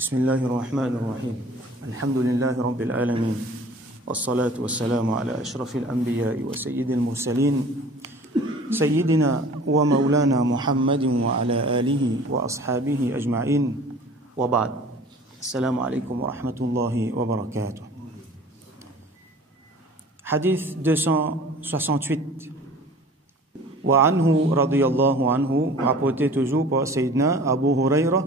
بسم الله الرحمن الرحيم الحمد لله رب العالمين والصلاة والسلام على أشرف الأنبياء وسيد المرسلين سيدنا ومولانا محمد وعلى آله وأصحابه أجمعين وبعد السلام عليكم ورحمة الله وبركاته. Hadith 268 وعنه رضي الله عنه, rapporté toujours par Sayyidina Abu Huraira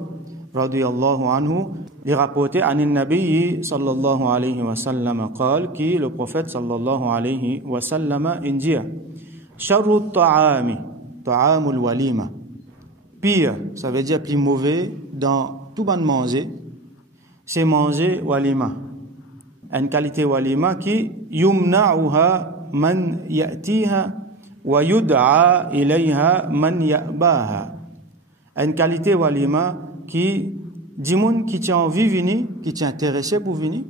رضي الله عنه, il rapporté عن النبي صلى الله عليه وسلم قال, qui le prophète صلى الله عليه وسلم dit شر الطعام طعام الوليمة, pire, ça veut dire plus mauvais dans tout bon manger, c'est manger walima, une qualité walima qui yumna'uha man ya'tiha wa yud'a ilayha man ya'baha, une qualité walima qui dit moun qui t'a envie venir, qui t'a intéressé pour venir,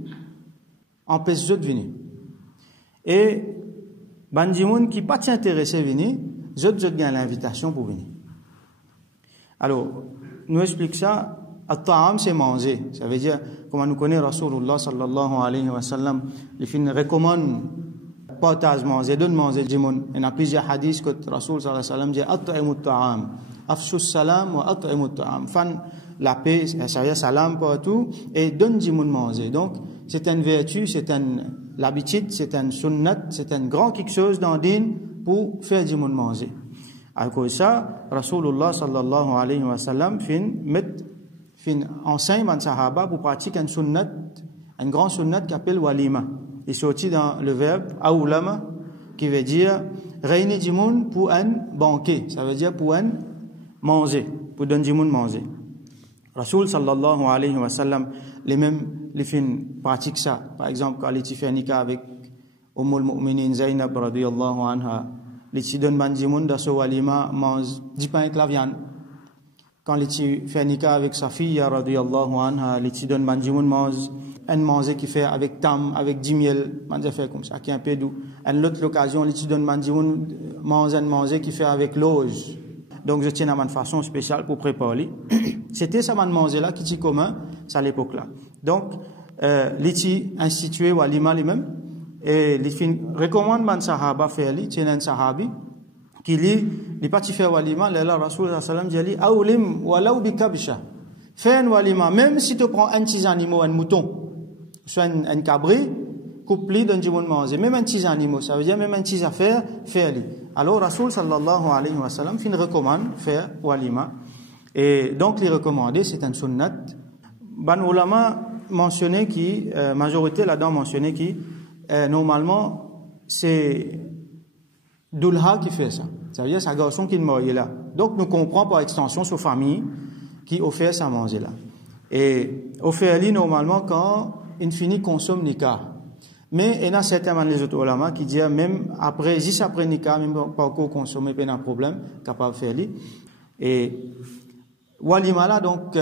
empêche eux de venir. Et ban dit moun qui pas t'intéressé venir, eux gagnent l'invitation pour venir. Alors, nous explique ça. At-ta'am, c'est manger. Ça veut dire, comme nous connaissons Rasulullah sallallahu alayhi wa sallam, il recommande partage manger, donne manger du monde. Il y a plusieurs hadiths que Rasul sallallahu alayhi wa sallam dit at-ta'imut ta'am, afshu salam wa at-ta'imut ta'am. Fan la paix, ça veut dire salam partout, et donne du monde manger. Donc, c'est une vertu, c'est l'habitude, c'est un sunnat, c'est un grand quelque chose dans le din pour faire du monde manger. À cause de ça, Rasulullah sallallahu alayhi wa sallam enseigne aux sahaba pour pratiquer un sunnat, un grand sunnat qui s'appelle walima. Il sortit dans le verbe awlama, qui veut dire réunir du monde pour un banquet, ça veut dire pour un manger, pour donner du monde manger. Rasul sallallahu alayhi wa sallam, les pratiquent ça. Par exemple, quand il fait nikah avec Ummul Mu'minin Zainab radiyallahu anha, il donne du monde dans ce walima, mange 10 pains avec la viande. Quand il fait nikah avec sa fille radiyallahu anha, il donne du monde mange un manger qui fait avec tam, avec du miel, man fait comme ça, qui est un peu doux. Une autre occasion, il donne du monde mange un manger qui fait avec l'auge. Donc je tiens à une façon spéciale pour préparer. C'était ça man manger là qui était commun à l'époque là. Donc l'iti institué walima lui-même et il recommande man sahaba faire li, tiens un sahabi qui li pas faire walima, là Rasul sallallahu alayhi wa sallam dit awlim walau bi kabsha. Fais un walima même si tu prends un petit animal, un mouton, soit un cabri, coupe-li dans du monde manger, même un petit animal, ça veut dire même un petit affaire, fais-li. Alors Rasul sallallahu alayhi wa sallam recommande faire walima. Et donc les recommandés, c'est un sunnat. Ban ulama mentionné qui, majorité là-dedans mentionné qui, normalement, c'est Dulha qui fait ça. Ça veut dire c'est un garçon qui est mort là. Donc nous comprenons par extension sa famille qui offre ça à manger là. Et offre-li normalement quand il finit consomme nikah. Mais il y a certains les autres ulama qui disent même après, juste après nikah, même pas encore consommer, pas de problème, capable de faire li. Et walima là, donc,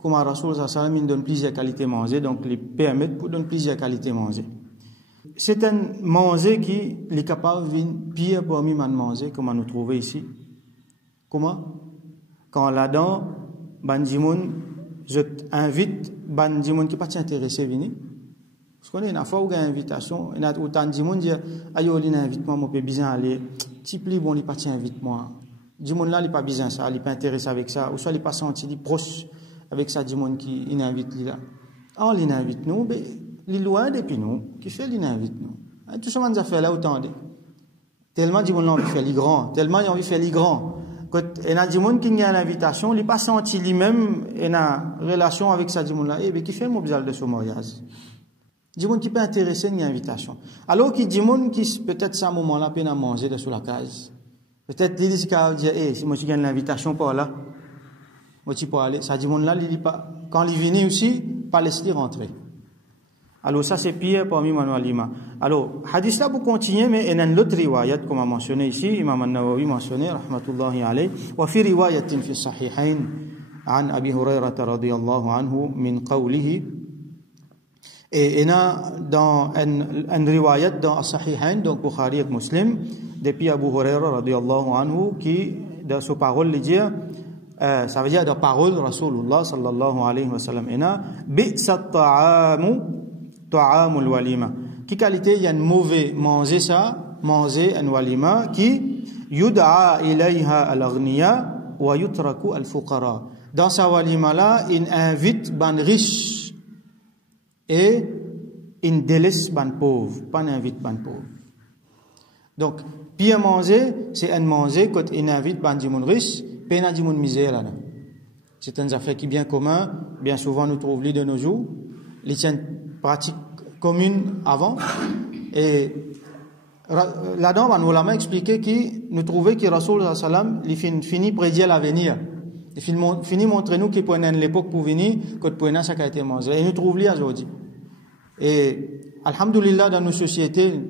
comme Rasul sallallahu alayhi wa sallam donne plusieurs qualités manger, donc il permet pour donner plusieurs qualités manger. C'est un manger qui est capable de pire parmi les manger, comme nous trouvons ici. Comment? Quand là-dedans, bandimoun, je invite bandimoun qui n'est pas intéressé à venir. Parce qu'on a une fois où il y a une invitation, il y a autant de monde qui dit ayo, il invite moi, je peux bien aller. Type li bon, il pas invite moi. Du monde là, il pas bien ça, il pas intéressé avec ça, ou soit il pas senti, il proche avec ça du monde qui invite là. Ah, il invite nous, mais il est loin depuis nous, qui fait il invite nous. Tout ça on a fait là autant de. Tellement du monde là envie faire les grands, tellement il a envie faire les grands. Quand il y a du monde qui a l'invitation, il pas senti lui-même il a relation avec ça du monde là, et ben qui fait mon besoin de ce mariage. Du monde qui peut intéresser une invitation. Alors qu'il dit monde qui peut-être à ce moment-là peine à manger de sous la case. Peut-être il dit si moi je gagne l'invitation par là, moi tu peux aller. Ça dit monde là il dit pas quand il vient aussi pas laisser rentrer. Alors ça c'est pire parmi Manwalima. Alors hadith là pour continuer mais il y a une autre riwayat comme a mentionné ici Imam An-Nawawi mentionné rahmatullahi alayhi wa fi riwayatin fi sahihain an Abi Hurairah radiyallahu anhu min qawlihi. Et il y a dans un riwayat dans Sahihain, donc Bukhari et Muslim, depuis Abu Hurairah radiyallahu anhu, qui, dans sa parole, il dit ça veut dire de parole Rasulullah sallallahu alayhi wa sallam ena bi'sa ta'amul walima qui qualité il y a une mauvais manger ça manger un walima qui yud'a ilayha al-aghniya wa yutraku al-fuqara. Dans sa walima là il invite ban riche et il délaisse ban pauvre, pas invite ban pauvre. Donc bien manger c'est un manger quand il invite ban di moun riche pena di moun misère là. C'est une affaire qui est bien commun, bien souvent nous trouvons de nos jours, les pratiques communes avant et là-dedans on nous l'a expliqué que nous trouvons que Rasul sallam il finit prédire l'avenir. Il finit montrer nous qu'il prenait l'époque pour venir quand prenait ça qui a été mangé et nous trouvons là aujourd'hui. Et alhamdulillah dans nos sociétés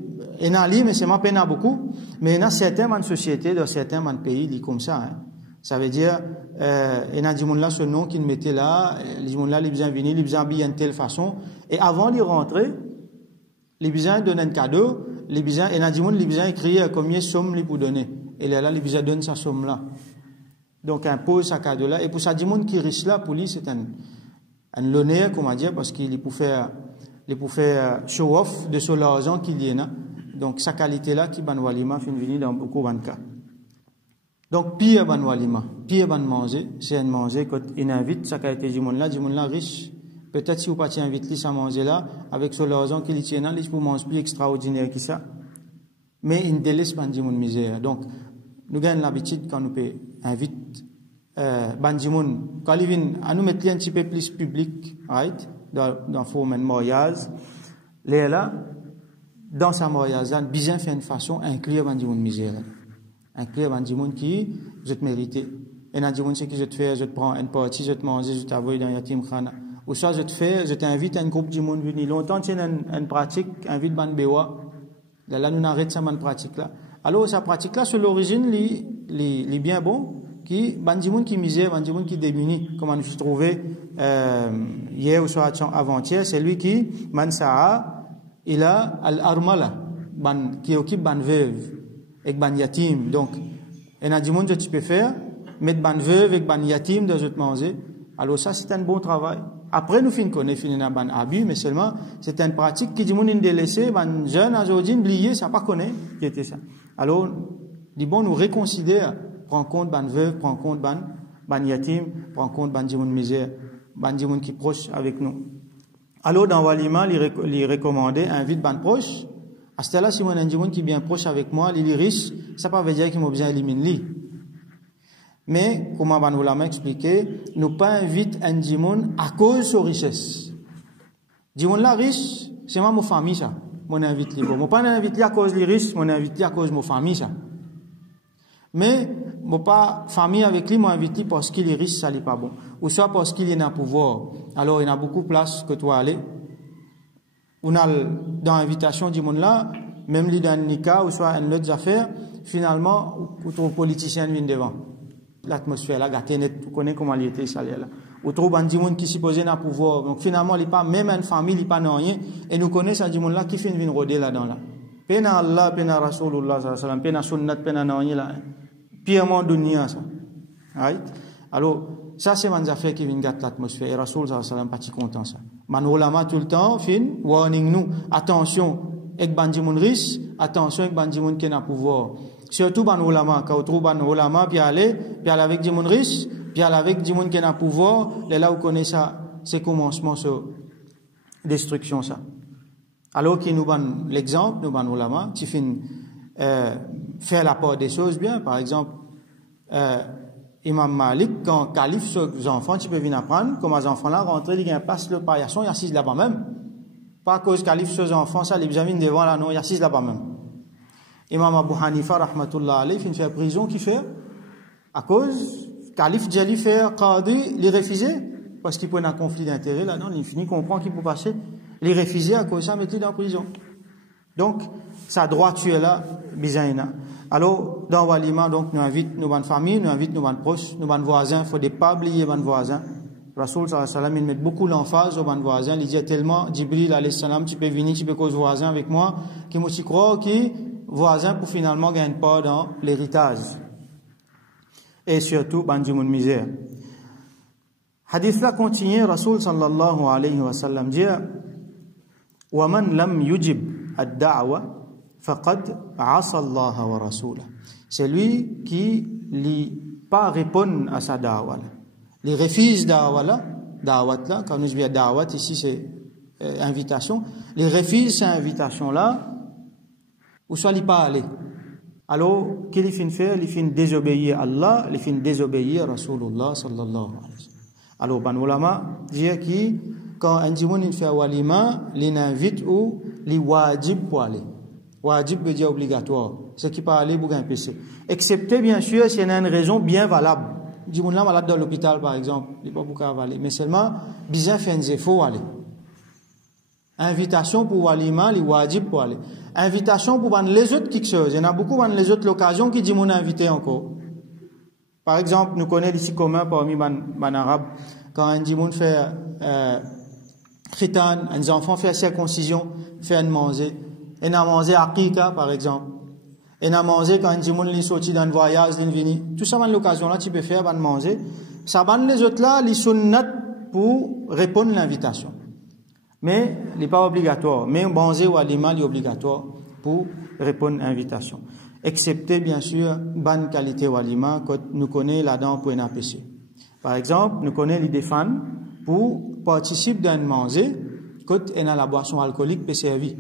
il y en a mais c'est pas peine beaucoup mais il y a certaines sociétés dans certains pays qui comme ça hein. Ça veut dire il y a des gens là ce nom qu'ils mettaient là les gens là les besoin venir les besoin habiller de telle façon et avant d'y rentrer les besoin donner un cadeau les besoin il y a des gens les besoin écrire combien somme les pour donner et là les besoin donner sa somme là donc impose sa cadeau là et pour ça des gens qui riche là pour lui c'est un l'honneur comment dire parce qu'il pour faire show off de son argent qu'il y a donc sa qualité là qui ban walima fin venir dans beaucoup de cas. Donc pire ban walima pire ban manger c'est un manger quand il invite sa qualité du monde là riche peut-être si vous pas invite lui ça manger là avec son argent qu'il tient là il pour manger plus extraordinaire que ça mais il délaisse ban du monde misère. Donc nous gagnons l'habitude quand nous peut invite ban du monde quand il vient à nous mettre un petit peu plus public right dans forme de mariage là dans sa mariage bien fait une façon inclure ban du monde misère inclure ban du monde qui je te mériter et dans du monde c'est que je te fais je te prends une partie je te mange je t'envoie dans yatim khana ou ça je te fais je t'invite un groupe du monde venir longtemps c'est une pratique invite ban bewa là nous arrête ça ban pratique là alors sa pratique là sur l'origine li bien bon qui ban du monde qui misère ban du monde qui démuni comme on se trouvait hier ou soit avant-hier c'est lui qui man saa ila al-armala ban qui occupe ban veuve avec ban yatim donc il y a du monde que tu peux faire mettre ban veuve avec ban yatim dans autre manger alors ça c'est un bon travail après nous fin connaît fin ban abus mais seulement c'est une pratique qui du monde délaissé ban jeune aujourd'hui oublié ça pas connaît qui était ça alors dit bon nous réconsidère prend compte ban veuve prend compte ban yatim prend compte ban du monde misère ban du monde qui proche avec nous. Alors dans walima il recommandait invite ban proche à ce là si mon un monde qui bien proche avec moi il est riche ça pas veut dire qu'il m'a besoin éliminer lui mais comment ban ulama expliquer nous pas invite un monde à cause de sa richesse du monde là riche c'est moi mon famille ça mon invite lui bon pas invite lui à cause les riches mon invite lui à cause de mon famille ça mais mon pas famille avec lui, moi invite lui parce qu'il est riche, ça n'est pas bon. Ou soit parce qu'il est dans le pouvoir. Alors il y a beaucoup de place que toi aller. On a dans l'invitation du monde là, même lui dans le nika ou soit une autre affaire, finalement, ou trop politicien vient devant. L'atmosphère là, gâté net, tu connais comment il était ça là. Ou trop ban du monde qui s'y posait dans le pouvoir. Donc finalement, il n'est pas même une famille, il n'est pas rien. Et nous connaissons du monde là qui fait une rôder là-dedans là. Pena Allah, pena Rasulullah sallallahu alayhi wa sallam, pena sunnat, pena rien là. Purement dunya ça. Right? Alors ça c'est une affaire qui vient gâter l'atmosphère et Rasul sallallahu alayhi wa sallam pas content ça. Man ulama tout le temps fin warning nous attention avec bandi moun riche, attention avec bandi moun qui n'a pouvoir. Surtout ban ulama quand on trouve ban ulama puis aller avec des moun riche, puis aller avec des moun qui n'a pouvoir, là où connaît ça c'est commencement sur destruction ça. Alors qui nous ban l'exemple nous ban ulama qui fin faire la part des choses bien. Par exemple, Imam Malik, quand calife ses enfants, tu peux venir apprendre, comme les enfants là, rentrer, ils passent le paillasson, ils assisent là-bas même. Pas à cause calife ses enfants, ça, les viennent devant là, non, ils assisent là-bas même. Imam Abu Hanifa, rahmatullah alayhi, il fait prison, qui fait? À cause, calife Djali fait qadi, les refuser, parce qu'il peut y avoir un conflit d'intérêt là-dedans, il finit comprend qu'il peut passer, les refuser à cause de ça, mettre-les dans la prison. Donc, sa droite tu es là, bizaina. Alors, dans Walima, donc, nous invitons nos bonnes familles, nous invitons nos bonnes proches, nos bonnes voisins, il ne faut pas oublier nos voisins. Rasoul sallallahu alayhi wa sallam, il met beaucoup l'emphase aux bonnes voisins, il dit tellement, Jibril alayhi salam, tu peux venir, tu peux causer voisin avec moi, qui me croit qui, voisin pour finalement gagner pas dans l'héritage. et surtout ban jimoun misère. Hadith là continue, Rasoul sallallahu alayhi wa sallam dit wa man lam yujib ad-da'wa faqad 'asa Allah wa rasulahu. C'est lui qui li pas répond à sa da'wa. Les refuse da'wa là, quand nous disons da'wa ici c'est invitation, les refuse cette invitation là ou soit il pas aller. Alors qu'il fin faire, il fin désobéir à Allah, il fin désobéir à Rasulullah sallallahu alayhi wa sallam. Alors ban ulama dit que quand un jimoun fait walima, il invite ou il wajib pour aller. Wajib veut dire obligatoire, ce qui peut aller pour un PC. Excepté bien sûr s'il y a une raison bien valable. Jimoun là malade dans l'hôpital par exemple, il pas beaucoup aller, mais seulement bien fait un zéfo aller. Invitation pour walima, il wajib pour aller. Invitation pour les autres quelque chose. Il y en a beaucoup dans les autres occasions qui disent mon invité encore. Par exemple, nous connaissons ici commun parmi les Arabes, quand un dimoun fait khitan, un enfant fait circoncision, fait un manger, et a mangé aqiqa par exemple, et a mangé quand un dimoun est sorti d'un voyage, d'un vini, tout ça dans l'occasion là tu peux faire ban manger. Ça ban les autres là, les sunnat pour répondre à l'invitation. Mais il n'est pas obligatoire. Mais manger ou aliment est obligatoire pour répondre à l'invitation. Excepté, bien sûr, bonne qualité ou aliment que nous connaissons là-dedans pour un APC. Par exemple, nous connaissons les défenses pour participer d'un manger quand on a la boisson alcoolique peut servir.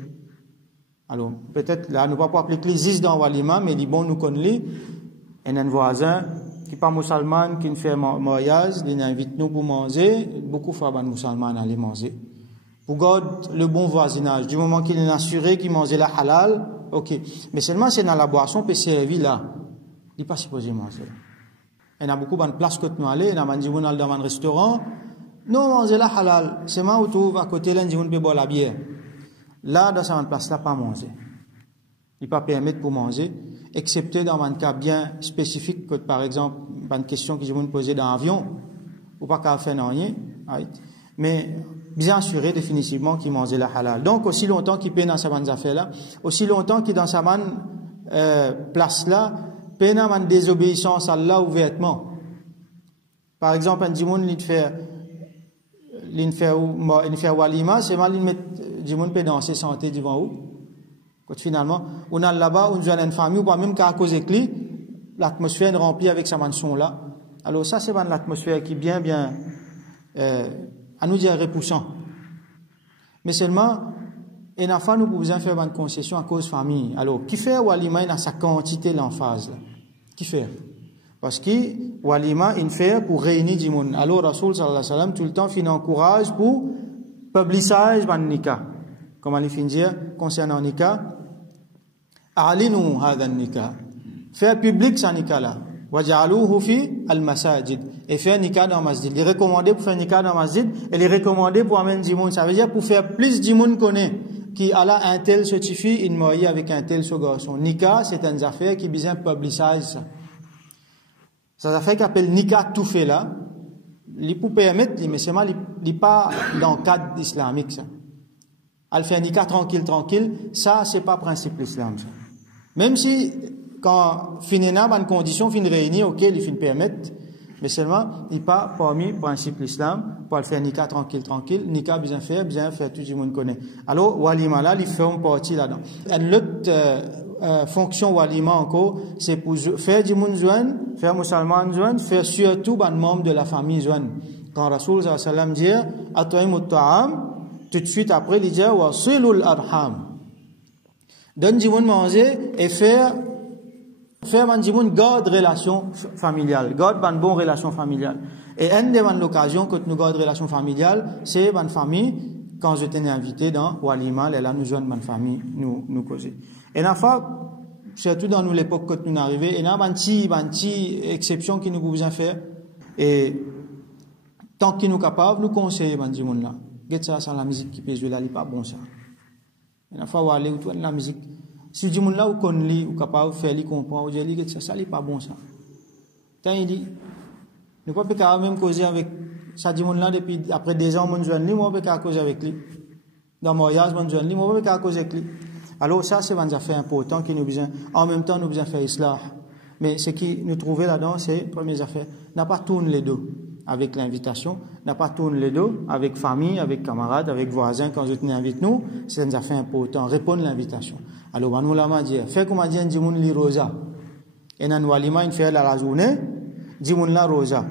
Alors, peut-être là, nous ne pouvons pas appliquer les 10 dans l'aliment, mais les bons nous connaissons. On a un voisin qui n'est pas musulman, qui nous fait mariage, il invite nous pour manger. Beaucoup de fois, les musulmans aller manger. Pour garder le bon voisinage. Du moment qu'il est assuré qu'il mange la halal, ok. Mais seulement c'est dans la boisson, peut servir là. Il n'est pas supposé manger là. Il y a beaucoup de places que nous allons, il y a des gens dans un restaurant. Non, manger la halal. C'est moi où trouve à côté, là, des gens peut boire la bière. Là, dans cette place-là, pas manger. Il n'est pas permis pour manger, excepté dans un cas bien spécifique, que par exemple, une question que je vous poser dans l'avion, ou pas qu'à faire rien. Mais, bien assuré définitivement qu'il mangeait la halal. Donc, aussi longtemps qu'il paie dans sa bonne affaire là, aussi longtemps qu'il dans sa bonne place là, paie dans une désobéissance à Allah ouvertement. Par exemple, un dimoun il fait walima, c'est mal il met dimoun peut danser santé devant où. Quand finalement, on a là-bas, on a une famille ou pas même qu'à cause de lui, l'atmosphère est remplie avec sa son là. Alors ça c'est une atmosphère qui est bien à nous dire repoussant. Mais seulement, et n'a pas nous pouvons faire une concession à cause de famille. Alors, qui fait walima dans sa quantité l'emphase là? Qui fait? Parce que walima il fait pour réunir du monde. Alors, Rasoul sallallahu alayhi wa sallam tout le temps il encourage pour publicage ban nikah. Comme il fin dire concernant nikah, a'linu hadha nikah. Faire public sa nikah là. Waj'aluhu fi al-masajid. Et faire nikah dans le masjid. Il est recommandé pour faire nikah dans le masjid, et il est recommandé pour amener du monde. Ça veut dire pour faire plus du monde connaît, qui a là un tel certifié, il marié avec un tel ce garçon. Nikah, c'est une affaire qui besoin publicise ça. C'est une affaire qui appelle nikah tout fait là. Il peut permettre, mais c'est mal, il pas dans le cadre islamique ça. Elle fait un nikah tranquille, ça c'est pas principe l'islam ça. Même si, quand finina une condition fin réunir, ok, il fin permettre, mais seulement il pas parmi principe l'islam pour le faire nikah tranquille, nikah bien faire tout le monde connaît. Alors walima là, il fait une partie là-dedans. L'autre fonction walima encore, c'est pour faire du monde joindre, faire musulman joindre, faire surtout un membre de la famille joindre. Quand Rasoul sallallahu alayhi wa sallam dit at'imut ta'am, tout de suite après il dit wasilul arham. Donne du monde manger et faire un dimoun garde relation familiale, garde une bonne relation familiale. Et une des l'occasion que nous garde relation familiale, c'est une famille, quand je t'ai invité dans Walima, là nous joignons une famille, nous causer. Et la fois, surtout dans l'époque que nous arrivons, il y a une petite exception qui nous besoin faire. Et tant qu'il nous capable, nous conseillons un dimoun là. Get ça sans la musique qui peut jouer là, il pas bon ça. Et la fois où aller où toi la musique. Si du monde là ou qu'on lit ou capable de faire li comprendre, je dis que ça n'est pas bon ça. Tant il dit, nous pas peut même causer avec ça du monde là depuis après 2 ans mon jeune lui, moi peut causer avec lui. Dans mariage mon jeune lui, moi peut causer avec lui. Alors ça c'est une affaire importante qui nous besoin en même temps nous besoin faire islah. Mais ce qui nous trouvait là-dedans, c'est, premières affaires, n'a pas tourné les deux avec l'invitation, n'a pas tourné les deux avec famille, avec camarades, avec voisins, quand je tenais invite nous, c'est une affaire importante, répondre à l'invitation. Alors, Banu Lama dit, fait comme on dit, dit li rosa. Et nan walima, il fait la journée, dit la rosa.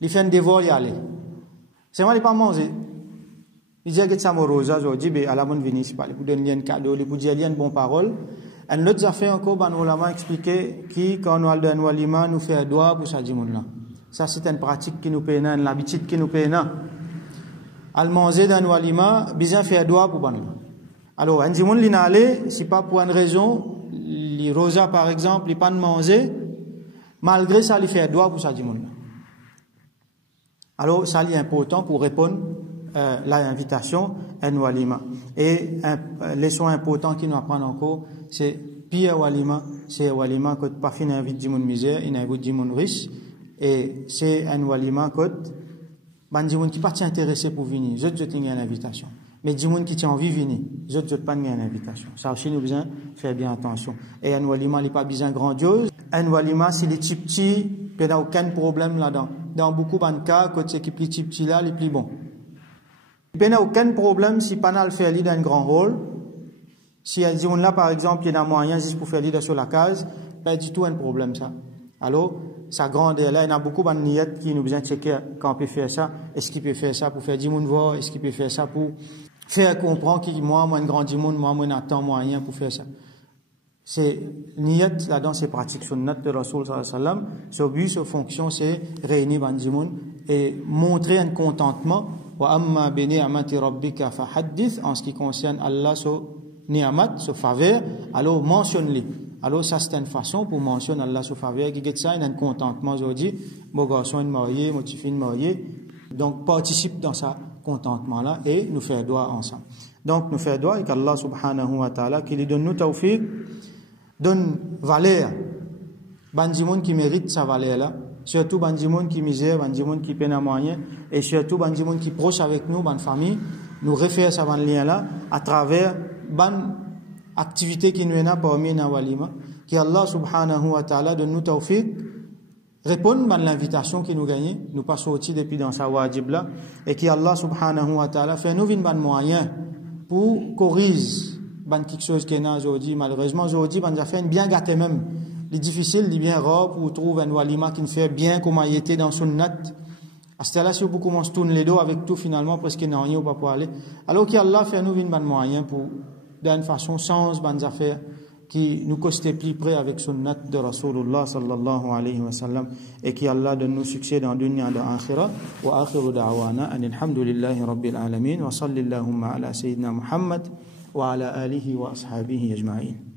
Il fait un dévor y aller. C'est moi, il pas manger. Il dit que ça me rosa, je dis, ben, à la bonne venue, c'est pas, il vous donne un cadeau, il vous dit une bonne parole. Et l'autre affaire encore, Banu Lama expliqué, qui, quand on a le walima, nous fait un doigt pour ça, dit là. Ça, c'est une pratique qui nous peine, une habitude qui nous peine. Al manger dans walima, bien faire doigt pour ban. Alors, un dimoun li n'allait, c'est pas pour une raison, les rosa par exemple, il pas de manger, malgré ça, il fait doigt pour ça dimoun. Alors, ça est important pour répondre à l'invitation à un walima. Et leçon importante qui nous apprend encore, c'est pire walima, c'est walima que pas fin invite dimoun misère, il invite dimoun riche. Et c'est un walima côte, ban dimoun qui pas intéressé pour venir, je te une invitation. Mais dimoun qui tient envie de venir, je te pas une invitation. Ça aussi nous besoin faire bien attention. Et un walima, il pas besoin grandiose. Un walima, c'est les petits, il n'y a aucun problème là-dedans. Dans beaucoup de cas, quand c'est qui plus petit là, les plus bon. Il n'y a aucun problème si pas le faire dans un grand hall. Si elle dit là, par exemple, il y a un moyen juste pour faire l'idée sur la case, pas du tout un problème ça. Alors, sa grandeur là, il y a beaucoup de niyettes qui nous besoin de checker quand on peut faire ça. Est-ce qu'il peut faire ça pour faire 10 moun voir? Est-ce qu'il peut faire ça pour faire comprendre que moi, un grand 10 moun, moi, un temps moyen pour faire ça? C'est niyet là-dedans, c'est pratique sunnat de Rasul sallallahu alayhi wa sallam. Ce but, sa fonction, c'est réunir ban 10 moun et montrer un contentement. Wa amma bi ni'mati rabbika fa haddith, en ce qui concerne Allah, so ni'mat, so faveur, alors mentionne-les. Alors, ça, c'est une façon pour mentionner Allah sous faveur, qui est ça, il y a un contentement aujourd'hui, mon garçon est marié, mon petit fils est marié. Donc, participe dans ça contentement-là et nous faire doigt ensemble. Donc, nous faire doigt et qu'Allah subhanahu wa ta'ala, qui lui donne nous tawfiq, donne valeur, bandimoun qui mérite sa valeur-là, surtout bandimoun qui misère, bandimoun qui peine à moyen, et surtout bandimoun qui proche avec nous, ban famille, nous réfère sa lien-là à travers ban activité qui nous est parmi na walima, qui Allah subhanahu wa ta'ala donne nous tawfiq, répondre à l'invitation qui nous gagne, nous pas sortir depuis dans sa wajib là, et qui Allah subhanahu wa ta'ala fait nous une bonne moyen pour corriger ban quelque chose qui est là aujourd'hui. Malheureusement aujourd'hui, ban a fait bien gâté même. Les difficile, les bien rare pour trouver un walima qui nous fait bien comme il était dans sunnat. À ce là si beaucoup commence à tourner les dos avec tout finalement parce qu'il n'y a rien ou pas pour aller. Alors qu'Allah fait nous une bonne moyen pour d'une façon sans bonnes affaires qui nous costait plus près avec sunnat de Rasulullah sallallahu alayhi wa sallam et qui Allah donne nous succès dans dunya et dans akhirah. Wa akhiru da'wana alhamdulillahi rabbil alamin wa sallallahu ala sayyidina Muhammad wa ala alihi wa ashabihi ajma'in.